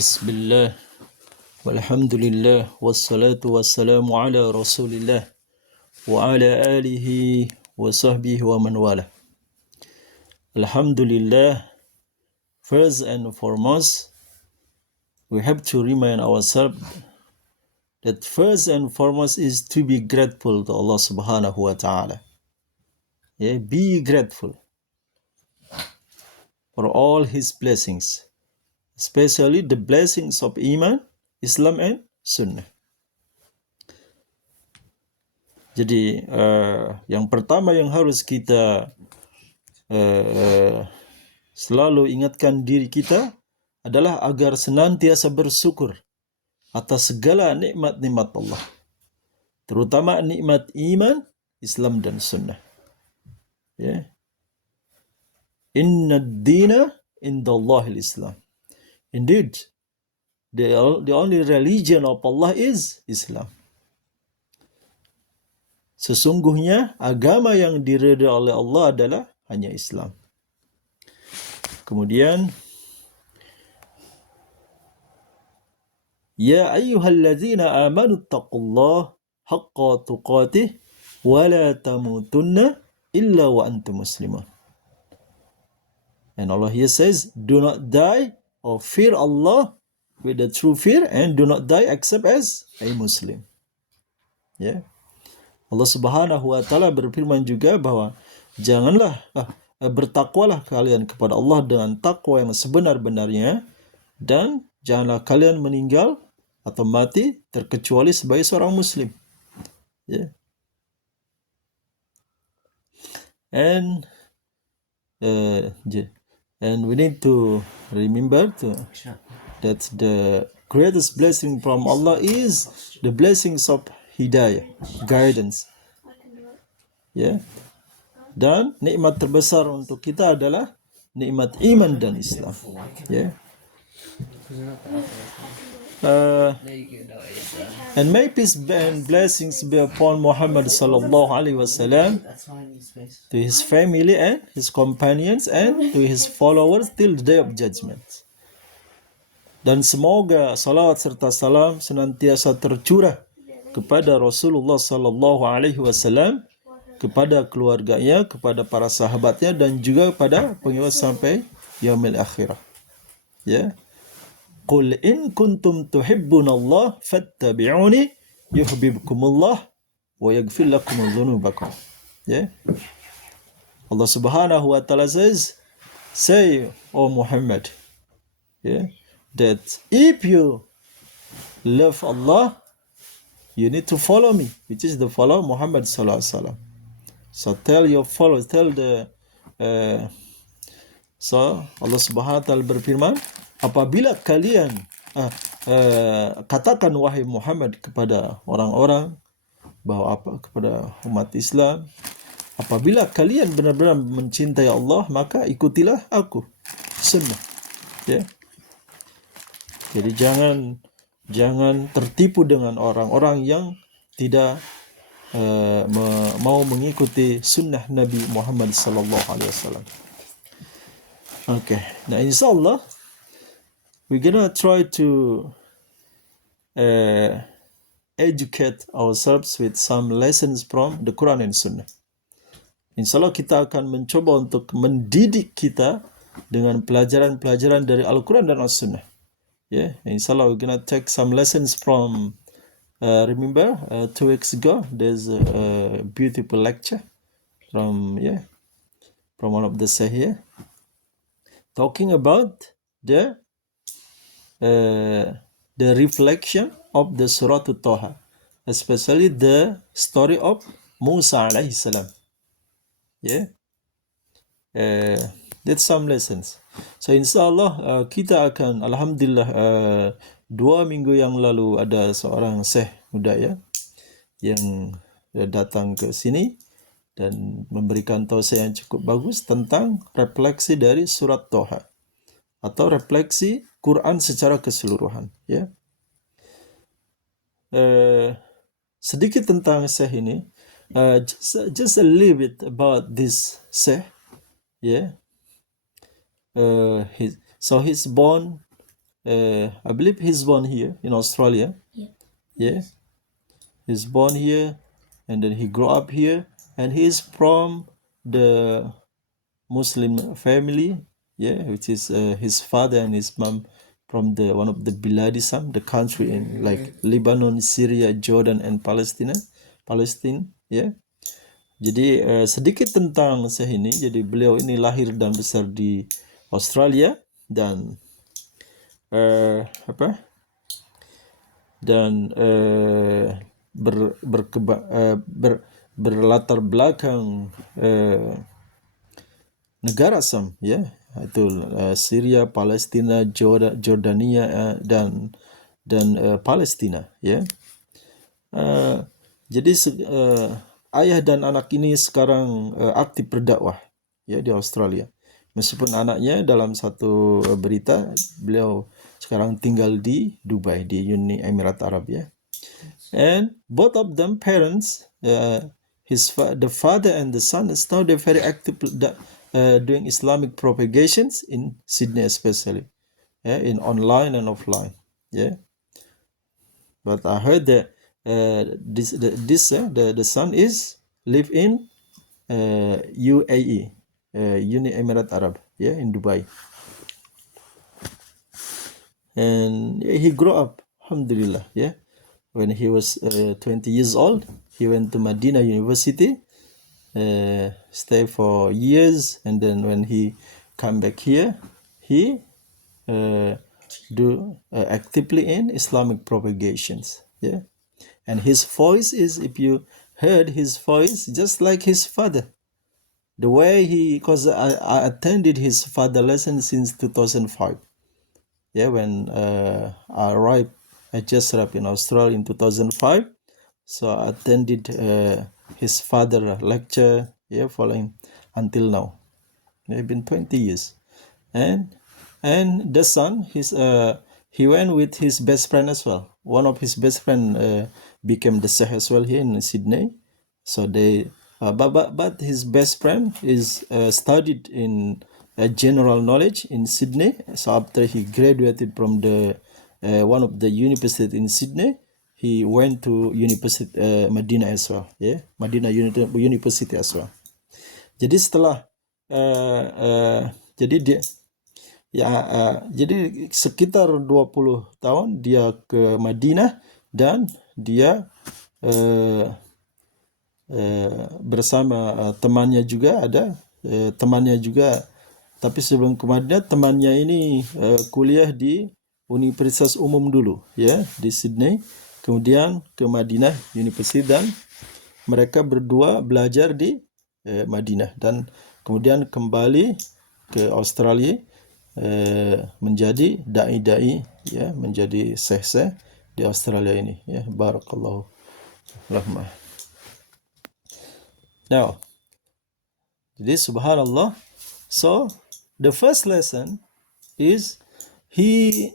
Bismillah, walhamdulillah, wassalatu wassalamu ala rasulillah, wa ala alihi wa sahbihi wa man wala. Alhamdulillah, first and foremost, we have to remind ourselves that first and foremost is to be grateful to Allah subhanahu wa ta'ala. Yeah, be grateful for all His blessings, especially the blessings of Iman, Islam and Sunnah. Jadi yang pertama yang harus kita selalu ingatkan diri kita adalah agar senantiasa bersyukur atas segala nikmat-nikmat Allah, terutama nikmat iman, Islam dan Sunnah. Ya, Inna ad-dina indallahil Islam. Indeed, the only religion of Allah is Islam. Sesungguhnya agama yang diridai oleh Allah adalah hanya Islam. Kemudian, Ya ayyuhalladzina amanu taqullaha haqqa tuqatih wa la tamutunna illa wa antum muslimun. And Allah here says, do not die or fear Allah with the true fear, and do not die except as a Muslim. Ya. Allah Subhanahu wa taala berfirman juga bahwa janganlah bertakwalah kalian kepada Allah dengan takwa yang sebenar-benarnya, dan janganlah kalian meninggal atau mati terkecuali sebagai seorang muslim. Yeah. And we need to remember that the greatest blessing from Allah is the blessings of hidayah, guidance. Ya. Dan nikmat terbesar untuk kita adalah nikmat iman dan Islam. Ya. And may peace and blessings be upon Muhammad sallallahu alaihi wasallam, to his family and his companions and to his followers till the day of judgment. Dan semoga salawat serta salam senantiasa tercurah kepada Rasulullah sallallahu alaihi wasallam, kepada keluarganya, kepada para sahabatnya, dan juga kepada pengikut sampai yaumil akhirah. Ya. Qul in kuntum tuhibbunallah fattabi'uni yuhibbukumullah wa yaghfir lakum dzunubakum. Ya. Allah Subhanahu wa taala says, say, O Muhammad, that if you love Allah, you need to follow me, which is the follow Muhammad sallallahu alaihi wasallam. So tell your followers, so Allah Subhanahu wa taala berfirman, apabila kalian katakan wahai Muhammad kepada orang-orang bahwa kepada umat Islam, apabila kalian benar-benar mencintai Allah, maka ikutilah aku, sunnah. Ya. Jadi jangan tertipu dengan orang-orang yang tidak mau mengikuti sunnah Nabi Muhammad sallallahu alaihi wasallam. Okay, nah insyaallah we're gonna try to educate ourselves with some lessons from the Quran and Sunnah. Insyaallah kita akan mencoba untuk mendidik kita dengan pelajaran-pelajaran dari Al-Quran dan As-Sunnah. Yeah, insyaallah we're gonna take some lessons from remember 2 weeks ago there's a beautiful lecture from one of the Sahih talking about the reflection of the Surah At-Taha, especially the story of Musa alaihi salam. That's some lessons. So insyaAllah kita akan, alhamdulillah, 2 minggu yang lalu ada seorang Syekh muda yang datang ke sini dan memberikan tausiah yang cukup bagus tentang refleksi dari surat Toha atau refleksi Quran secara keseluruhan. Sedikit tentang Syekh ini, just a little bit about this Syekh. So he's born I believe he's born here in Australia. Yeah, he's born here, and then he grew up here, and he's from the Muslim family. Yeah, which is his father and his mom from the one of the Biladism, the country in like Lebanon, Syria, Jordan, and Palestine. Yeah. Jadi sedikit tentang Syekh ini. Jadi beliau ini lahir dan besar di Australia dan apa? Dan berlatar belakang negara Sam, ya, itu Syria, Palestina, Jordania dan Palestina, ya. Jadi ayah dan anak ini sekarang aktif berdakwah, ya, di Australia. Meskipun anaknya dalam satu berita beliau sekarang tinggal di Dubai, di Uni Emirat Arab, ya. And both of them parents, the father and the son, is now they're very active doing Islamic propagations in Sydney especially, yeah, in online and offline, yeah. But I heard that the son is live in UAE, Uni Emirat Arab, yeah, in Dubai, and he grew up, alhamdulillah, yeah. When he was 20 years old, he went to Medina University, stay for years, and then when he come back here, he do actively in Islamic propagations. Yeah, and his voice is, if you heard his voice, just like his father. The way because I attended his father lesson since 2005. Yeah, when I arrived at JSRAP in Australia in 2005, so I attended his father lecture, yeah, following until now. It's been 20 years, and the son, he went with his best friend as well. One of his best friend became the Sheikh as well here in Sydney. So they, but his best friend is studied in general knowledge in Sydney. So after he graduated from the one of the university in Sydney, he went to University Medina as well. Yeah, Medina University as well. Jadi setelah jadi dia jadi sekitar 20 tahun dia ke Madinah dan dia bersama temannya juga ada temannya juga, tapi sebelum ke Madinah temannya ini kuliah di Universitas Umum dulu, ya, di Sydney, kemudian ke Madinah University, dan mereka berdua belajar di Madinah dan kemudian kembali ke Australia menjadi dai-dai, ya, menjadi syekh di Australia ini, ya. Barakallahu lahumah. Now, jadi subhanallah. So the first lesson is he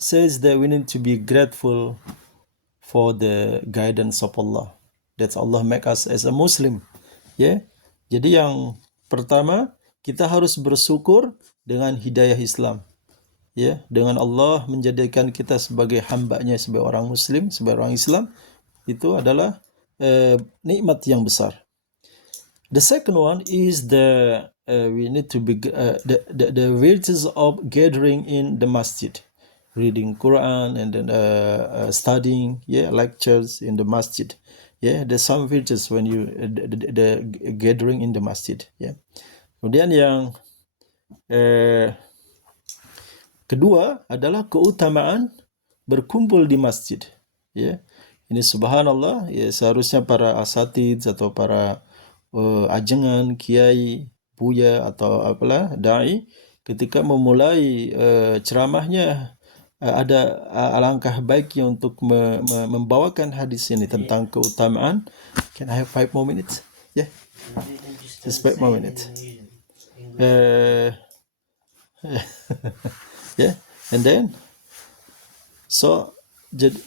says that we need to be grateful for the guidance of Allah. That's Allah make us as a Muslim. Ya. Jadi yang pertama, kita harus bersyukur dengan hidayah Islam. Ya, dengan Allah menjadikan kita sebagai hambanya, sebagai orang Muslim, sebagai orang Islam, itu adalah nikmat yang besar. The second one is we need to be the virtues of gathering in the masjid, reading Quran and then studying, yeah, lectures in the masjid. Yeah, there's some virtues when you the gathering in the masjid. Yeah. Kemudian yang kedua adalah keutamaan berkumpul di masjid. Ya, ini subhanallah. Ya, seharusnya para asatidz atau para ajengan, kiai, buya atau apalah dai, ketika memulai ceramahnya ada alangkah baiknya untuk membawakan hadis ini tentang keutamaan. Can I have 5 more minutes? Yeah, just 5 more minutes. Yeah, and then so jadi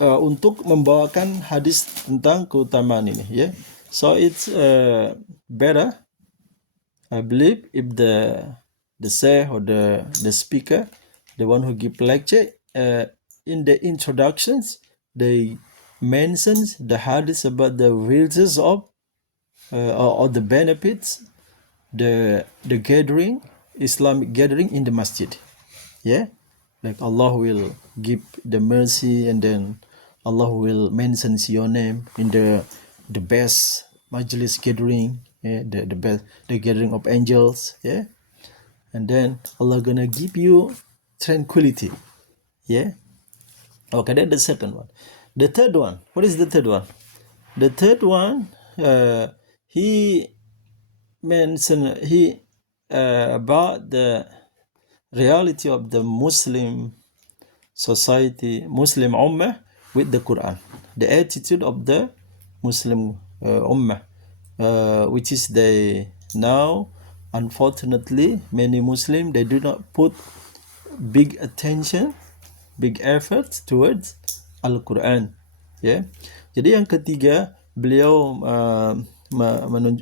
untuk membawakan hadis tentang keutamaan ini, ya. So it's better, I believe, if the sheikh or the speaker the one who give lecture, in the introductions, they mentions the hadith about the virtues of or the benefits, the gathering, Islamic gathering in the masjid. Yeah, like Allah will give the mercy, and then Allah will mention your name in the best majlis gathering, yeah, the best, the gathering of angels, yeah, and then Allah gonna give you tranquility, yeah. Okay, that's the second one. The third one, what is the third one? The third one, he mentioned about the reality of the Muslim society, Muslim Ummah with the Quran, the attitude of the Muslim Ummah, which is they now, unfortunately, many Muslim, they do not put big attention, big effort towards Al-Quran. Ya, jadi yang ketiga, beliau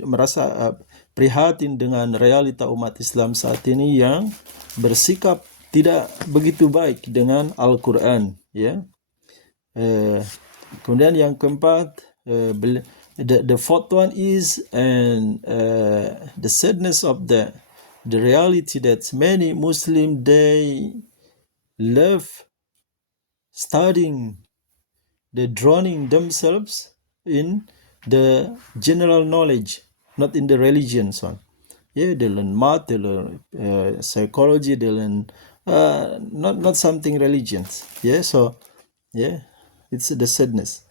merasa prihatin dengan realita umat Islam saat ini yang bersikap tidak begitu baik dengan Al-Quran. Ya, kemudian yang keempat, the fourth one is the sadness of the reality that many Muslim, they love studying, they drowning themselves in the general knowledge, not in the religions one. Yeah, they learn math, they learn psychology, they learn not something religions. Yeah, so yeah, it's the sadness.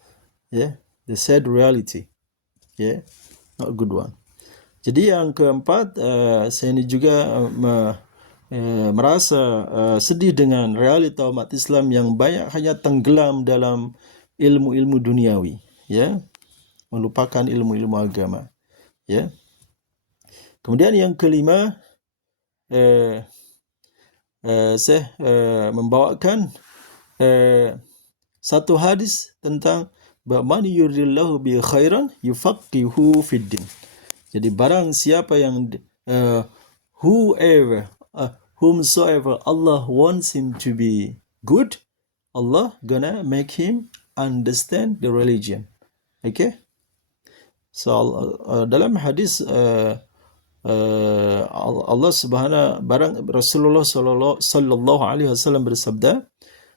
Yeah, the sad reality. Yeah, not a good one. Jadi yang keempat, saya ini juga merasa sedih dengan realita umat Islam yang banyak hanya tenggelam dalam ilmu-ilmu duniawi, ya, melupakan ilmu-ilmu agama, ya. Kemudian yang kelima, saya membawakan satu hadis tentang man yuridillahu bi khairan yufaqihu fiddin. Jadi barang siapa yang whomsoever Allah wants him to be good, Allah gonna make him understand the religion. Okay? So dalam hadis Allah Subhanahu Rasulullah sallallahu alaihi wasallam bersabda,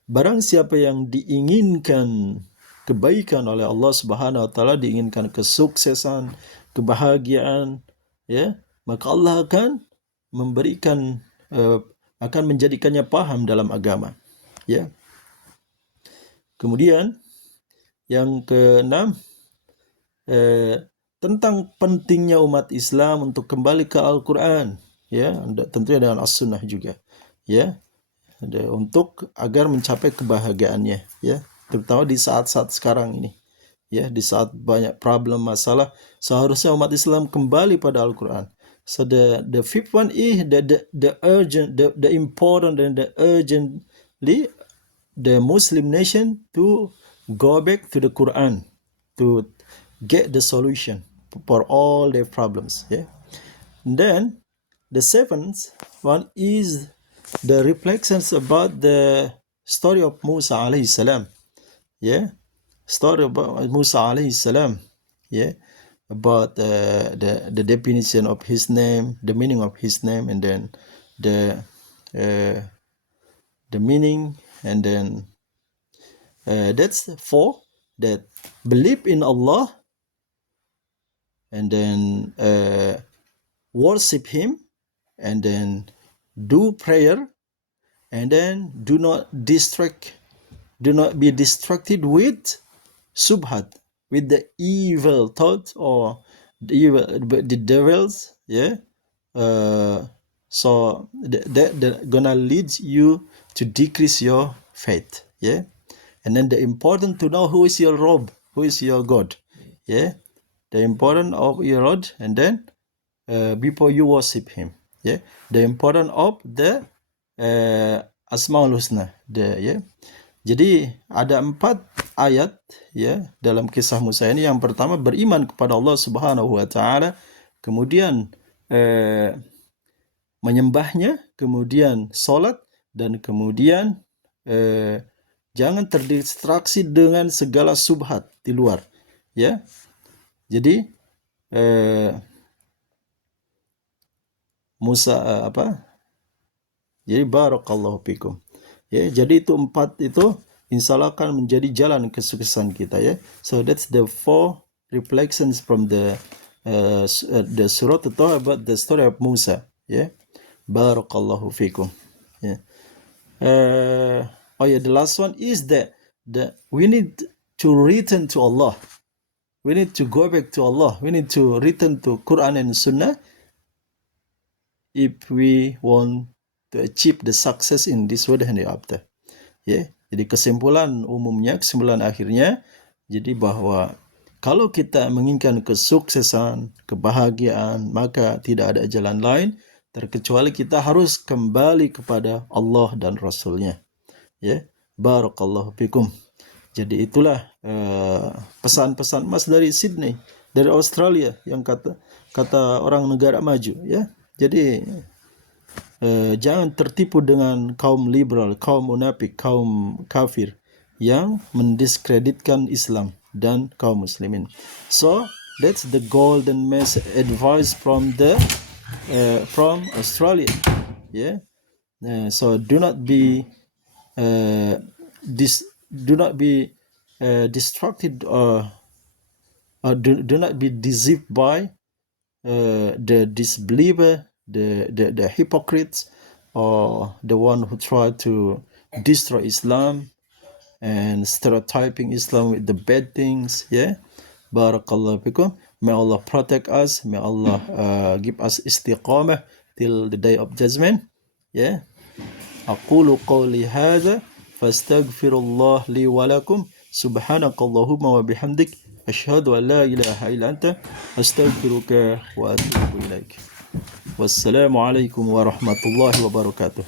barang siapa yang diinginkan kebaikan oleh Allah Subhanahu wa taala, diinginkan kesuksesan, kebahagiaan, ya, maka Allah akan memberikan akan menjadikannya paham dalam agama, ya. Kemudian yang keenam, tentang pentingnya umat Islam untuk kembali ke Al-Quran, ya, tentunya dengan As-Sunnah juga, ya, untuk agar mencapai kebahagiaannya, ya, terutama di saat-saat sekarang ini, ya, di saat banyak problem masalah, seharusnya umat Islam kembali pada Al-Quran. So the fifth one is the urgent, the important and the urgently the Muslim nation to go back to the Quran to get the solution for all their problems. Yeah. And then the seventh one is the reflections about the story of Musa alayhi salam. Yeah, story about Musa alayhi salam. Yeah, about the definition of his name, the meaning of his name, and then the meaning, and then that's four, that believe in Allah, and then worship Him, and then do prayer, and then do not be distracted with subhat, with the evil thought or the devils, yeah. So that gonna lead you to decrease your faith, yeah. And then the important to know who is your Rob, who is your God, yeah. The important of your Lord, and then before you worship Him, yeah. The important of the Asmaul Husna, yeah. Jadi ada 4 ayat, ya, dalam kisah Musa ini. Yang pertama, beriman kepada Allah Subhanahu wa taala, kemudian menyembahnya, kemudian salat, dan kemudian jangan terdistraksi dengan segala subhat di luar, ya. Jadi jadi barakallahu fikum. Ya, jadi itu 4 itu insyaallah akan menjadi jalan kesuksesan kita, ya. So that's the 4 reflections from the surah to talk about the story of Musa, ya. Barakallahu fikum. Yeah. The last one is that we need to return to Allah. We need to go back to Allah. We need to return to Quran and Sunnah if we want to achieve the success in this world and hereafter. Ya, jadi kesimpulan akhirnya, jadi bahwa kalau kita menginginkan kesuksesan, kebahagiaan, maka tidak ada jalan lain terkecuali kita harus kembali kepada Allah dan Rasulnya. Ya, barakallahu fikum. Jadi itulah pesan-pesan Mas dari Sydney, dari Australia, yang kata orang negara maju, ya. Jadi jangan tertipu dengan kaum liberal, kaum munafik, kaum kafir yang mendiskreditkan Islam dan kaum muslimin. So that's the golden message advice from Australia. Yeah. So do not be distracted or do not be deceived by the disbeliever, the hypocrites, or the one who try to destroy Islam and stereotyping Islam with the bad things. Yeah, barakallahu fikum. May Allah protect us. May Allah give us istiqamah till the day of judgment. Yeah. أقول قولي هذا فاستغفر الله لي ولكم سبحانك اللهم وبحمدك أشهد أن لا إله إلا أنت أستغفرك وأتوب إليك. والسلام عليكم ورحمة الله وبركاته.